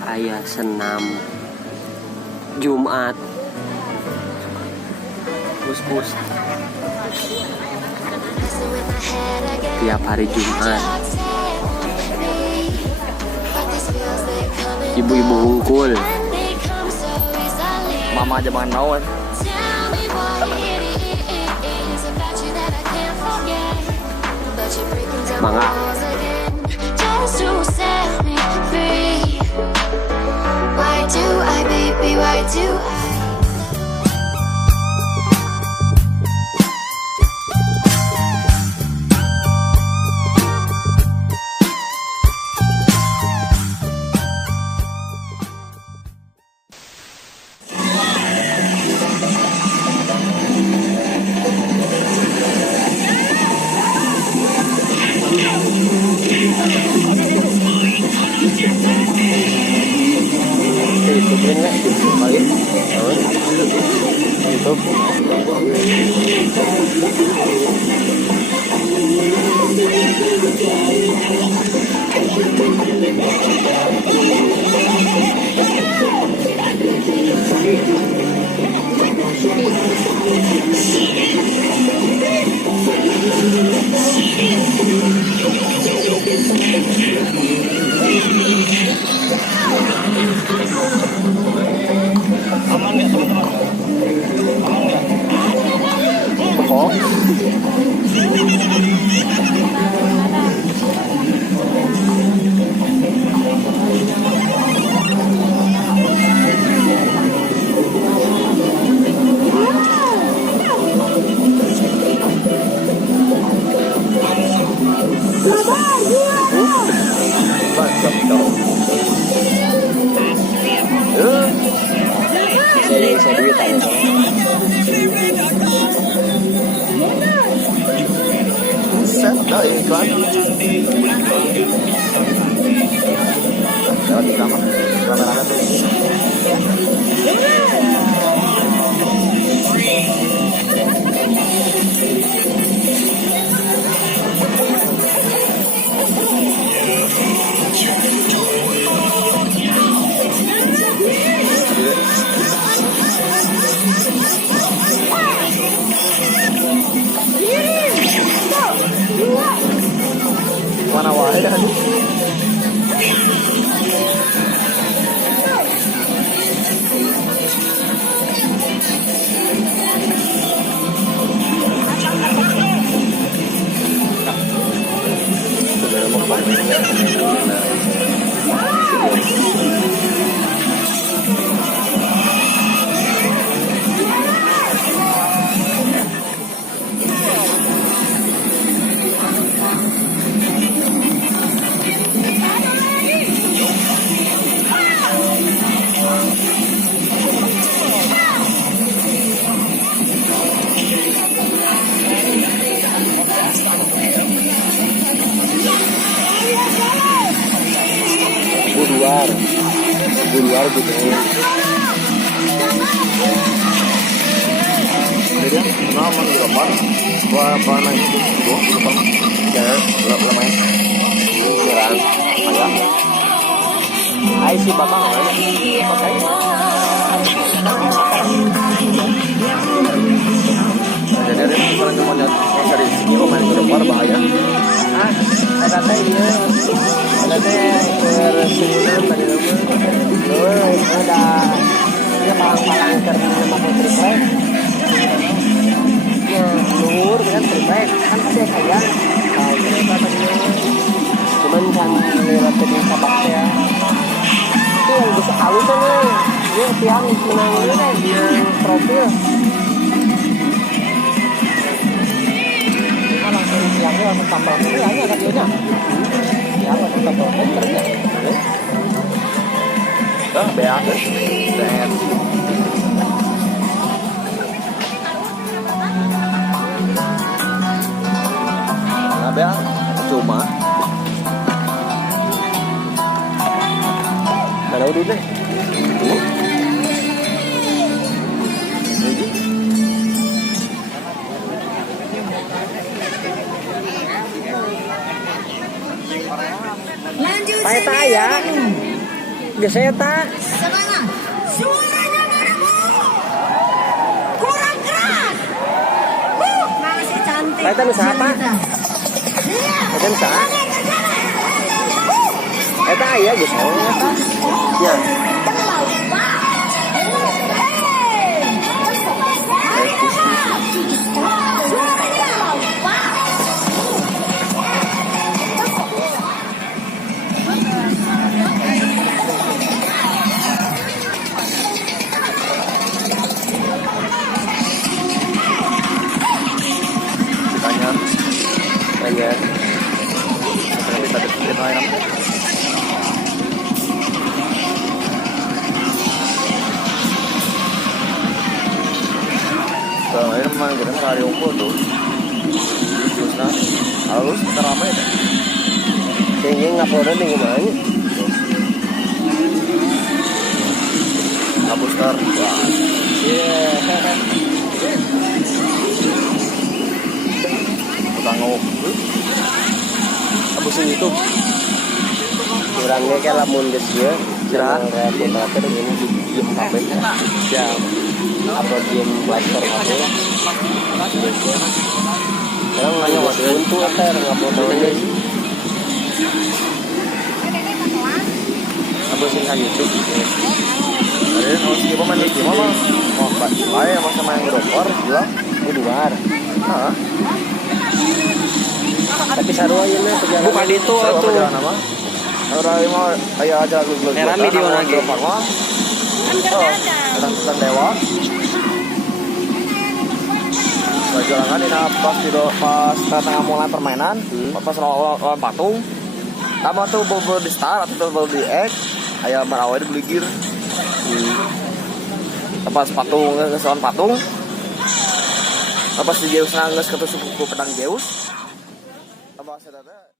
Ayah senam Jumat pus tiap hari Jumat. Ibu-ibu unggul, mama aja makan naon. mangga. Aman nggak teman-teman? Aman nggak? Oh. Saya duit aja. Set dah iklan. Lewat di kamar. Kamera tuh. Mana wae kan? Luar gitu. Jadi nama berapa? Berapa nanya itu? Berapa? Ya, lumayan. Jalan, ayam. Ay si bapak mana? Pakai. Jadi ada kalau cuma lihat dari sini main ke depan bahaya. Ah, ada dia. Ada kesulitan tadi ada dia palang-palang karena pakai triplek. Ya, luhur kan triplek kan pasti kayak tahu cerita tadinya. Cuman kan lewat tadi sabaknya. Itu yang bisa halus kan dia tiang menang ini kan dia profil. Kita langsung tiangnya langsung tambah ini aja kan dia. Ya, langsung tambah kerja. Đó, bé đèn. Nah, bé cuma. Ada udah deh. Lanjut. Saya. geus eta. Sekarang suaranya baraku. Kurang keras. Masih cantik. Eta nu saha, Pak? Eta nu saha? Eta aya geus eta. Ya. Tanya. Tapi tadi kita main apa? Kalau ini memang kita hari unggul tuh. Terus nah, halus kita ramai deh. Kayaknya ngapodon nih gimana? Ngapustar. Wah. Yeah. Tanggung. Hapusin YouTube. Kurangnya kayak lamun geus ieu. Kira moderator ini diem HP. Jam. Upload game Blaster HP. Sekarang nanya waktu itu apa yang ngupload ini? Hapusin kan YouTube. Ada yang harus gimana nih? Gimana? Oh, baik sama yang dropper gila. Di luar. Heeh. Tapi sarua ieu mah perjalanan. Bukan itu atuh. Nama? Orang mau aya aja lu. Merah video lagi. Kan dewa. Perjalanan ini pas tengah mulai permainan, pas lawan patung. Kamu tuh baru di start atau baru di X, aya marawe di beligir. Pas patung lawan patung. Pas di Zeus nangis ketusuk ku pedang Zeus. Apa sadada